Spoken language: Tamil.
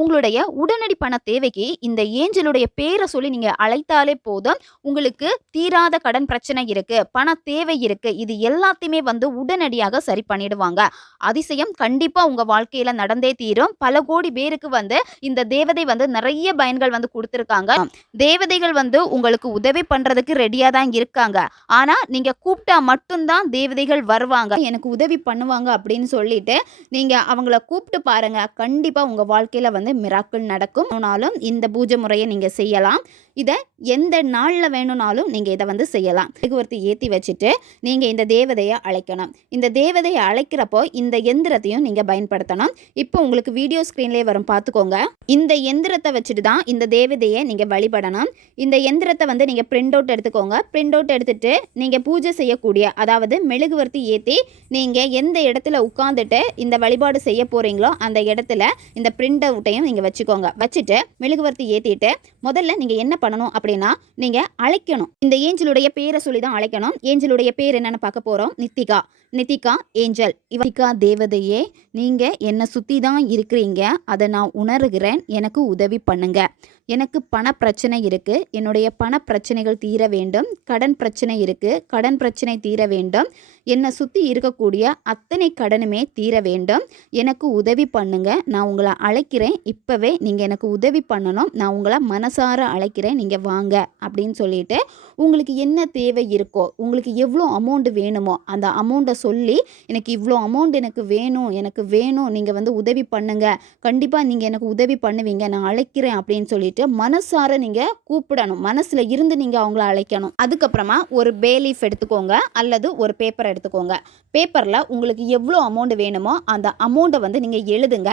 உங்களுடைய உடனடி பண தேவைக்கு இந்த ஏஞ்சலுடைய பேரை சொல்லி நீங்க அழைத்தாலே போதும். உங்களுக்கு தீராத கடன் பிரச்சனை இருக்கு பண தேவை இருக்கு இது எல்லாத்தையுமே வந்து உடனடியாக சரி பண்ணிடுவாங்க. அதிசயம் கண்டிப்பா உங்க வாழ்க்கையில நடந்தே தீரும். பல கோடி பேருக்கு வந்து இந்த தேவதை வந்து நிறைய பயன்கள் வந்து கொடுத்துருக்காங்க. தேவதைகள் வந்து உங்களுக்கு உதவி பண்றதுக்கு ரெடியா தான் இருக்காங்க. ஆனா நீங்க கூப்பிட்டா மட்டும்தான் தேவதைகள் வருவாங்க. எனக்கு உதவி பண்ணுவாங்க அப்படின்னு சொல்லிட்டு நீங்க அவங்கள கூப்பிட்டு பாருங்க. கண்டிப்பா உங்க வாழ்க்கையில வந்து மிராக்கள் நடக்கும். ஆனாலும் இந்த பூஜை முறையை நீங்கள் செய்யலாம். இதை எந்த நாளில் வேணும்னாலும் நீங்கள் இதை வந்து செய்யலாம். மெழுகுவர்த்தி ஏற்றி வச்சுட்டு நீங்கள் இந்த தேவதையை அழைக்கணும். இந்த தேவதையை அழைக்கிறப்போ இந்த எந்திரத்தையும் நீங்கள் பயன்படுத்தணும். இப்போ உங்களுக்கு வீடியோ ஸ்க்ரீன்லேயே வரும். பார்த்துக்கோங்க. இந்த எந்திரத்தை வச்சுட்டு தான் இந்த தேவதையை நீங்கள் வழிபடணும். இந்த எந்திரத்தை வந்து நீங்கள் பிரிண்ட் அவுட் எடுத்துக்கோங்க. பிரிண்ட் அவுட் எடுத்துட்டு நீங்கள் பூஜை செய்யக்கூடிய அதாவது மெழுகுவர்த்தி ஏற்றி நீங்கள் எந்த இடத்துல உட்காந்துட்டு இந்த வழிபாடு செய்ய போகிறீங்களோ அந்த இடத்துல இந்த பிரிண்ட் அவுட்டையும் நீங்கள் வச்சுக்கோங்க. வச்சுட்டு மெழுகுவர்த்தி ஏற்றிட்டு முதல்ல நீங்கள் என்ன பண்ணணும் அப்படின்னா நீங்கள் அழைக்கணும். இந்த ஏஞ்சலுடைய பேரை சொல்லி தான் அழைக்கணும். ஏஞ்சலுடைய பேர் என்னென்னு பார்க்க போகிறோம் நித்திகா. நித்திகா ஏஞ்சல். இவத்திகா தேவதையே நீங்கள் என்னை சுற்றி தான் இருக்கிறீங்க. அதை நான் உணர்கிறேன். எனக்கு உதவி பண்ணுங்க. எனக்கு பண பிரச்சனை இருக்குது என்னுடைய பண பிரச்சனைகள் தீர வேண்டும். கடன் பிரச்சனை இருக்குது கடன் பிரச்சனை தீர வேண்டும். என்னை சுற்றி இருக்கக்கூடிய அத்தனை கடனுமே தீர வேண்டும். எனக்கு உதவி பண்ணுங்க. நான் உங்களை அழைக்கிறேன். இப்போவே நீங்கள் எனக்கு உதவி பண்ணணும். நான் உங்களை மனசார அழைக்கிறேன். நீங்கள் வாங்க அப்படின்னு சொல்லிட்டு உங்களுக்கு என்ன தேவை இருக்கோ உங்களுக்கு எவ்வளோ அமௌண்ட் வேணுமோ அந்த அமௌண்ட்டை சொல்லி எனக்கு இவ்வளோ அமௌண்ட் எனக்கு வேணும் எனக்கு வேணும் நீங்கள் வந்து உதவி பண்ணுங்க. கண்டிப்பாக நீங்கள் எனக்கு உதவி பண்ணுவீங்க. நான் அழைக்கிறேன் அப்படின்னு சொல்லிட்டு மனசார நீங்கள் கூப்பிடணும். மனசில் இருந்து நீங்கள் அவங்கள அழைக்கணும். அதுக்கப்புறமா ஒரு பேலீஃப் எடுத்துக்கோங்க. அல்லது ஒரு பேப்பர் எடுத்துக்கோங்க. பேப்பரில் உங்களுக்கு எவ்வளோ அமௌண்ட் வேணுமோ அந்த அமௌண்ட்டை வந்து நீங்கள் எழுதுங்க.